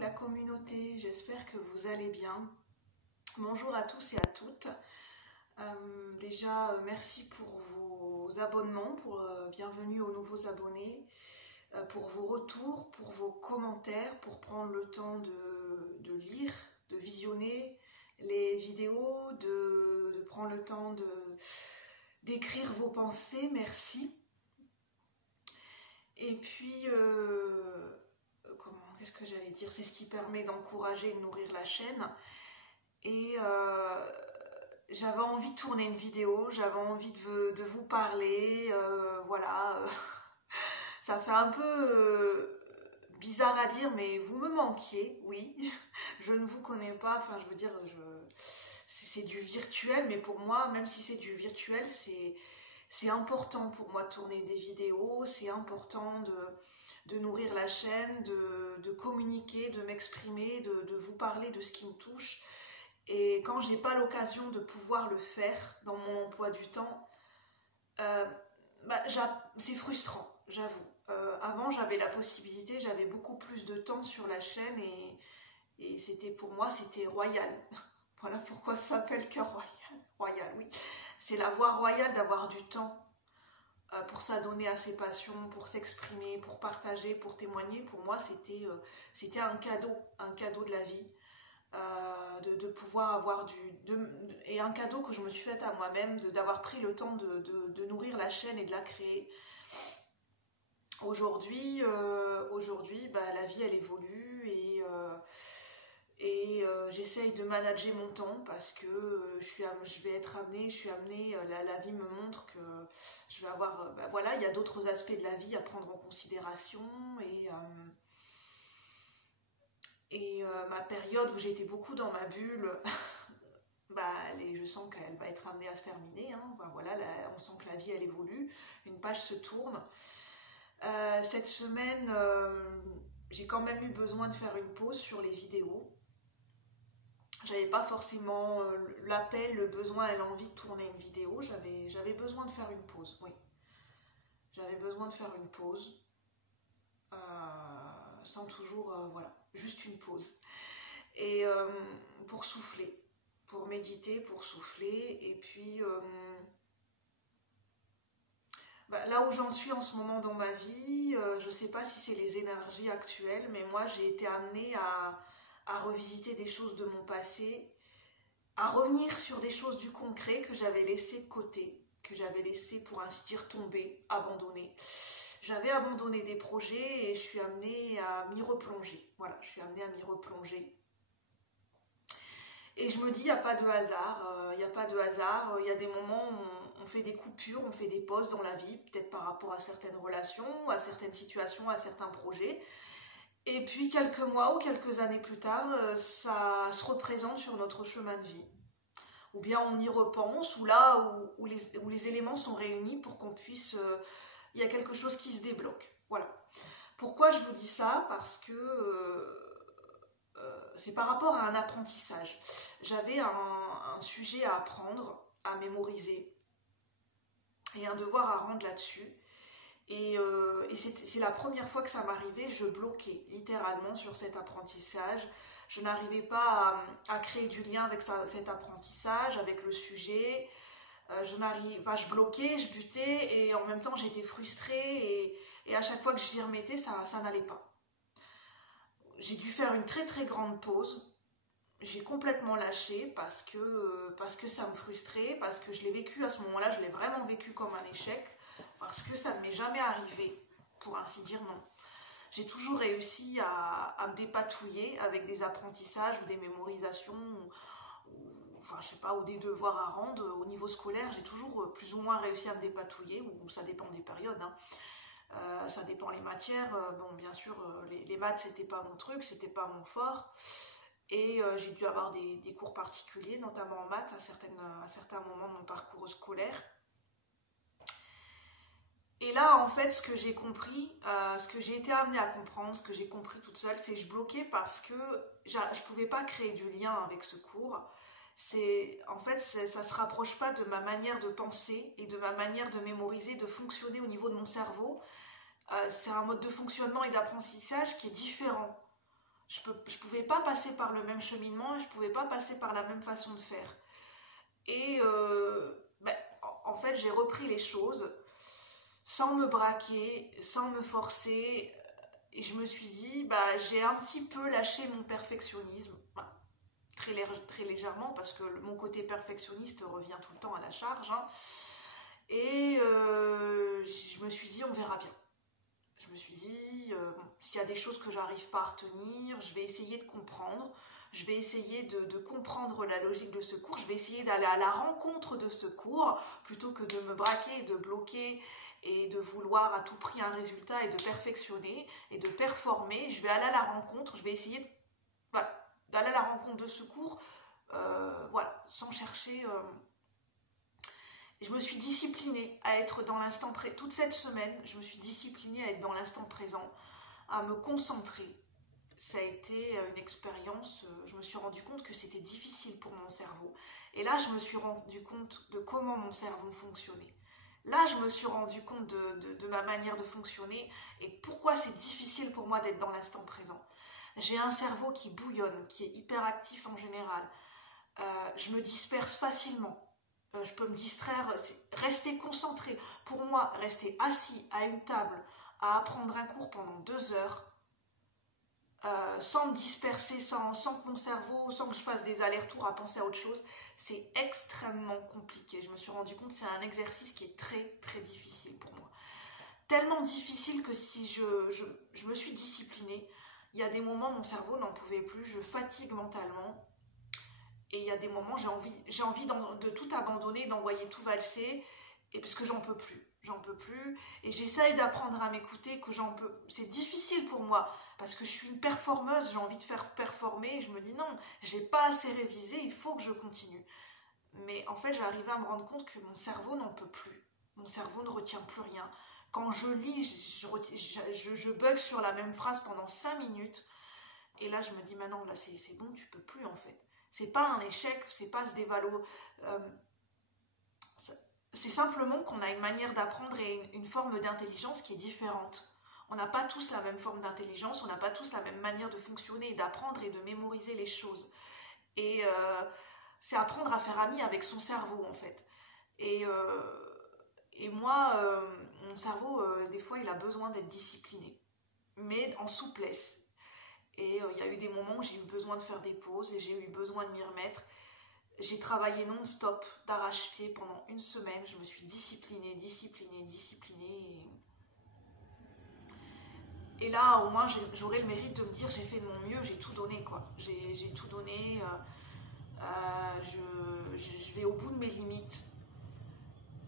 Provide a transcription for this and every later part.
la communauté, j'espère que vous allez bien. Bonjour à tous et à toutes. Déjà, merci pour vos abonnements, bienvenue aux nouveaux abonnés, pour vos retours, pour vos commentaires, pour prendre le temps de lire, de visionner les vidéos, de prendre le temps d'écrire vos pensées, merci. Et puis, qu'est-ce que j'allais dire? C'est ce qui permet d'encourager et de nourrir la chaîne. Et j'avais envie de tourner une vidéo, j'avais envie de vous parler, voilà. Ça fait un peu bizarre à dire, mais vous me manquiez, oui. Je ne vous connais pas, enfin je veux dire, c'est du virtuel, mais pour moi, même si c'est du virtuel, c'est important pour moi de tourner des vidéos, c'est important de nourrir la chaîne, de communiquer, de m'exprimer, de vous parler de ce qui me touche. Et quand j'ai pas l'occasion de pouvoir le faire dans mon emploi du temps, c'est frustrant, j'avoue. Avant, j'avais la possibilité, j'avais beaucoup plus de temps sur la chaîne et c'était pour moi, c'était royal. Voilà pourquoi ça s'appelle Cœur Royal. Royal, oui. C'est la voie royale d'avoir du temps pour s'adonner à ses passions, pour s'exprimer, pour partager, pour témoigner. Pour moi, c'était un cadeau de la vie. De pouvoir avoir et un cadeau que je me suis fait à moi-même, d'avoir pris le temps de nourrir la chaîne et de la créer. Aujourd'hui, la vie elle évolue et j'essaye de manager mon temps parce que je vais être amenée, la vie me montre que je vais avoir, voilà, il y a d'autres aspects de la vie à prendre en considération et ma période où j'ai été beaucoup dans ma bulle, je sens qu'elle va être amenée à se terminer. Hein. Voilà, on sent que la vie elle évolue, une page se tourne. Cette semaine, j'ai quand même eu besoin de faire une pause sur les vidéos. J'avais pas forcément l'appel, le besoin et l'envie de tourner une vidéo. J'avais besoin de faire une pause, oui. J'avais besoin de faire une pause. Sans toujours, voilà, juste une pause. Et pour souffler, pour méditer, pour souffler. Et puis, là où j'en suis en ce moment dans ma vie, je ne sais pas si c'est les énergies actuelles, mais moi j'ai été amenée à revisiter des choses de mon passé, à revenir sur des choses du concret que j'avais laissé de côté, que j'avais laissé pour ainsi dire tomber, abandonner. J'avais abandonné des projets et je suis amenée à m'y replonger. Voilà, je suis amenée à m'y replonger. Et je me dis, il n'y a pas de hasard, il y a des moments où on fait des coupures, on fait des pauses dans la vie, peut-être par rapport à certaines relations, à certaines situations, à certains projets. Et puis quelques mois ou quelques années plus tard, ça se représente sur notre chemin de vie. Ou bien on y repense, ou là où les éléments sont réunis pour qu'on puisse... il y a quelque chose qui se débloque. Voilà. Pourquoi je vous dis ça? Parce que c'est par rapport à un apprentissage. J'avais un sujet à apprendre, à mémoriser, et un devoir à rendre là-dessus. Et c'est la première fois que ça m'arrivait, je bloquais littéralement sur cet apprentissage. Je n'arrivais pas à créer du lien avec cet apprentissage, avec le sujet. Je bloquais, je butais et en même temps j'étais frustrée et à chaque fois que je m'y remettais, ça n'allait pas. J'ai dû faire une très très grande pause. J'ai complètement lâché parce que ça me frustrait, parce que je l'ai vécu à ce moment-là, je l'ai vraiment vécu comme un échec, parce que ça ne m'est jamais arrivé, pour ainsi dire non. J'ai toujours réussi à me dépatouiller avec des apprentissages ou des mémorisations, je sais pas, ou des devoirs à rendre au niveau scolaire. J'ai toujours plus ou moins réussi à me dépatouiller, ou ça dépend des périodes, hein. Ça dépend les matières. Bon, bien sûr, les maths, c'était pas mon truc, c'était pas mon fort. Et j'ai dû avoir des cours particuliers, notamment en maths, à certains moments de mon parcours scolaire. Et là, en fait, ce que j'ai compris, ce que j'ai été amenée à comprendre, ce que j'ai compris toute seule, c'est que je bloquais parce que je ne pouvais pas créer du lien avec ce cours. En fait, ça ne se rapproche pas de ma manière de penser et de ma manière de mémoriser, de fonctionner au niveau de mon cerveau. C'est un mode de fonctionnement et d'apprentissage qui est différent. Je pouvais pas passer par le même cheminement et je pouvais pas passer par la même façon de faire. Et en fait, j'ai repris les choses sans me braquer, sans me forcer. Et je me suis dit, j'ai un petit peu lâché mon perfectionnisme. Très légèrement, parce que mon côté perfectionniste revient tout le temps à la charge. Hein. Et je me suis dit, on verra bien. Je me suis dit, s'il y a des choses que j'arrive pas à retenir, je vais essayer de comprendre. Je vais essayer de comprendre la logique de ce cours. Je vais essayer d'aller à la rencontre de ce cours, plutôt que de me braquer, de bloquer et de vouloir à tout prix un résultat et de perfectionner et de performer. Je vais aller à la rencontre, je vais essayer d'aller à la rencontre de ce cours, sans chercher. Je me suis disciplinée à être dans l'instant présent. Toute cette semaine, je me suis disciplinée à être dans l'instant présent, à me concentrer. Ça a été une expérience, je me suis rendu compte que c'était difficile pour mon cerveau. Et là, je me suis rendu compte de comment mon cerveau fonctionnait. Là, je me suis rendu compte de ma manière de fonctionner et pourquoi c'est difficile pour moi d'être dans l'instant présent. J'ai un cerveau qui bouillonne, qui est hyperactif en général. Je me disperse facilement. Je peux me distraire. Rester concentré. Pour moi, rester assis à une table à apprendre un cours pendant 2 heures, sans me disperser, sans que mon cerveau, sans que je fasse des allers-retours à penser à autre chose, c'est extrêmement compliqué. Je me suis rendu compte que c'est un exercice qui est très très difficile pour moi. Tellement difficile que si je me suis disciplinée, il y a des moments mon cerveau n'en pouvait plus, je fatigue mentalement. Et il y a des moments j'ai envie de tout abandonner, d'envoyer tout valser, et parce que j'en peux plus. Et j'essaye d'apprendre à m'écouter, c'est difficile pour moi parce que je suis une performeuse, j'ai envie de faire performer et je me dis non, j'ai pas assez révisé, il faut que je continue. Mais en fait, j'arrive à me rendre compte que mon cerveau n'en peut plus, mon cerveau ne retient plus rien. Quand je lis, je bug sur la même phrase pendant 5 minutes et là je me dis maintenant là c'est bon, tu peux plus en fait. C'est pas un échec, c'est pas se dévaloriser. C'est simplement qu'on a une manière d'apprendre et une forme d'intelligence qui est différente. On n'a pas tous la même forme d'intelligence, on n'a pas tous la même manière de fonctionner, d'apprendre et de mémoriser les choses. Et c'est apprendre à faire ami avec son cerveau en fait. Et moi, mon cerveau, des fois, il a besoin d'être discipliné, mais en souplesse. Et il y a eu des moments où j'ai eu besoin de faire des pauses et j'ai eu besoin de m'y remettre. J'ai travaillé non-stop, d'arrache-pied pendant 1 semaine. Je me suis disciplinée. Et là, au moins, j'aurai le mérite de me dire j'ai fait de mon mieux, j'ai tout donné, quoi. J'ai tout donné. Je vais au bout de mes limites.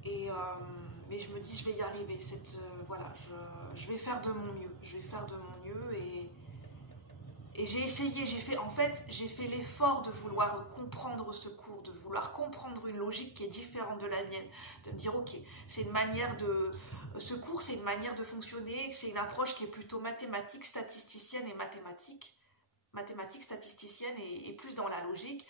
Mais je me dis je vais y arriver. Je vais faire de mon mieux. Et j'ai essayé, j'ai fait l'effort de vouloir comprendre ce cours, de vouloir comprendre une logique qui est différente de la mienne, de me dire ok, ce cours c'est une manière de fonctionner, c'est une approche qui est plutôt mathématique, statisticienne et plus dans la logique.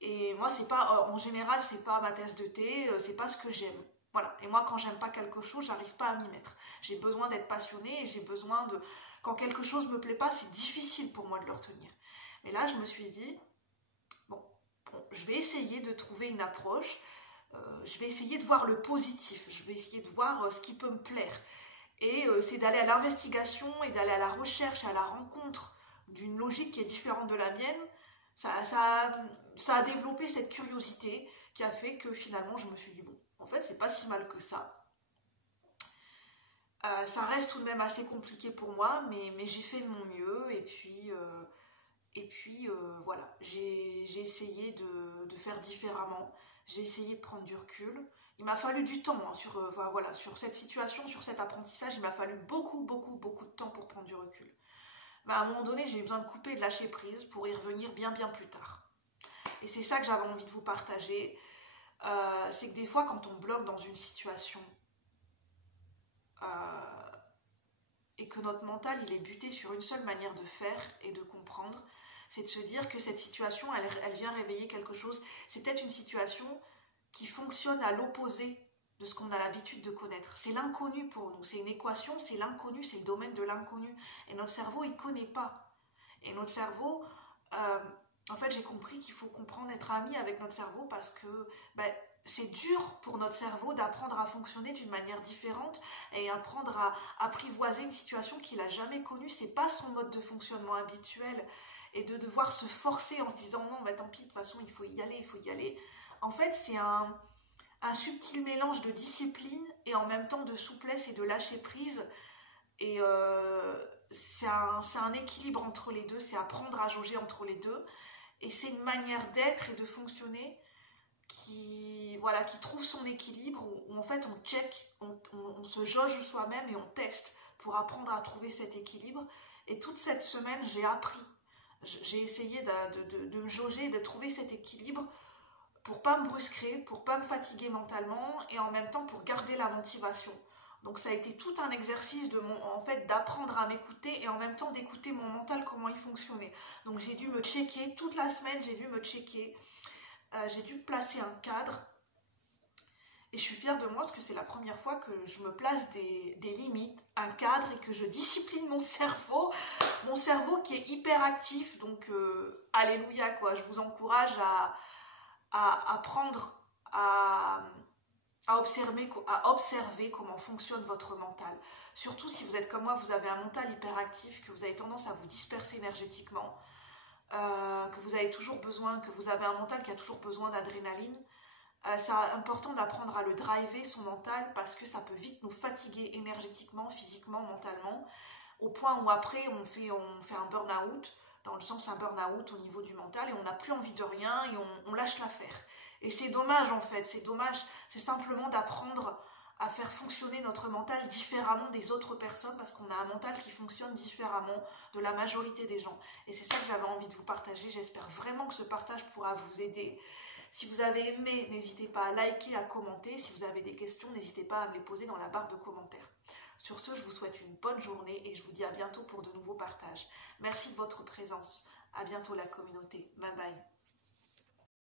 Et moi c'est pas, en général c'est pas ma tasse de thé, c'est pas ce que j'aime. Voilà. Et moi quand j'aime pas quelque chose, j'arrive pas à m'y mettre. J'ai besoin d'être passionnée et j'ai besoin de... Quand quelque chose me plaît pas, c'est difficile pour moi de le retenir. Mais là, je me suis dit, bon, je vais essayer de trouver une approche, je vais essayer de voir le positif, je vais essayer de voir ce qui peut me plaire. Et c'est d'aller à l'investigation et d'aller à la recherche, à la rencontre d'une logique qui est différente de la mienne. Ça a développé cette curiosité qui a fait que finalement, je me suis dit, bon, en fait, c'est pas si mal que ça. Ça reste tout de même assez compliqué pour moi, mais j'ai fait de mon mieux et puis voilà, j'ai essayé de faire différemment, j'ai essayé de prendre du recul. Il m'a fallu du temps hein, sur cette situation, sur cet apprentissage, il m'a fallu beaucoup de temps pour prendre du recul. Mais à un moment donné, j'ai eu besoin de couper, de lâcher prise pour y revenir bien plus tard. Et c'est ça que j'avais envie de vous partager, c'est que des fois quand on bloque dans une situation, et que notre mental il est buté sur une seule manière de faire et de comprendre, c'est de se dire que cette situation elle vient réveiller quelque chose. C'est peut-être une situation qui fonctionne à l'opposé de ce qu'on a l'habitude de connaître. C'est l'inconnu pour nous, c'est une équation, c'est l'inconnu, c'est le domaine de l'inconnu. Et notre cerveau il connaît pas. Et notre cerveau, en fait, j'ai compris qu'il faut comprendre être ami avec notre cerveau parce que c'est dur pour notre cerveau d'apprendre à fonctionner d'une manière différente et apprendre à apprivoiser une situation qu'il n'a jamais connue. C'est pas son mode de fonctionnement habituel. Et de devoir se forcer en se disant non, tant pis, de toute façon, il faut y aller. En fait, c'est un subtil mélange de discipline et en même temps de souplesse et de lâcher prise. Et c'est un équilibre entre les deux, c'est apprendre à jauger entre les deux. Et c'est une manière d'être et de fonctionner qui trouve son équilibre, où en fait on check, on se jauge soi-même et on teste pour apprendre à trouver cet équilibre. Et toute cette semaine, j'ai essayé de me jauger, de trouver cet équilibre pour pas me brusquer, pour pas me fatiguer mentalement et en même temps pour garder la motivation. Donc ça a été tout un exercice d'apprendre à m'écouter et en même temps d'écouter mon mental, comment il fonctionnait. Donc j'ai dû me checker toute la semaine, j'ai dû placer un cadre et je suis fière de moi parce que c'est la première fois que je me place des limites, un cadre et que je discipline mon cerveau qui est hyper actif. Donc alléluia quoi, je vous encourage à apprendre à observer comment fonctionne votre mental. Surtout si vous êtes comme moi, vous avez un mental hyperactif, que vous avez tendance à vous disperser énergétiquement, que vous avez un mental qui a toujours besoin d'adrénaline. C'est important d'apprendre à le driver, son mental, parce que ça peut vite nous fatiguer énergétiquement, physiquement, mentalement, au point où après on fait un burn-out, dans le sens un burn-out au niveau du mental, et on n'a plus envie de rien et on lâche l'affaire. Et c'est dommage en fait, c'est simplement d'apprendre à faire fonctionner notre mental différemment des autres personnes parce qu'on a un mental qui fonctionne différemment de la majorité des gens. Et c'est ça que j'avais envie de vous partager, j'espère vraiment que ce partage pourra vous aider. Si vous avez aimé, n'hésitez pas à liker, à commenter. Si vous avez des questions, n'hésitez pas à me les poser dans la barre de commentaires. Sur ce, je vous souhaite une bonne journée et je vous dis à bientôt pour de nouveaux partages. Merci de votre présence. À bientôt la communauté. Bye bye.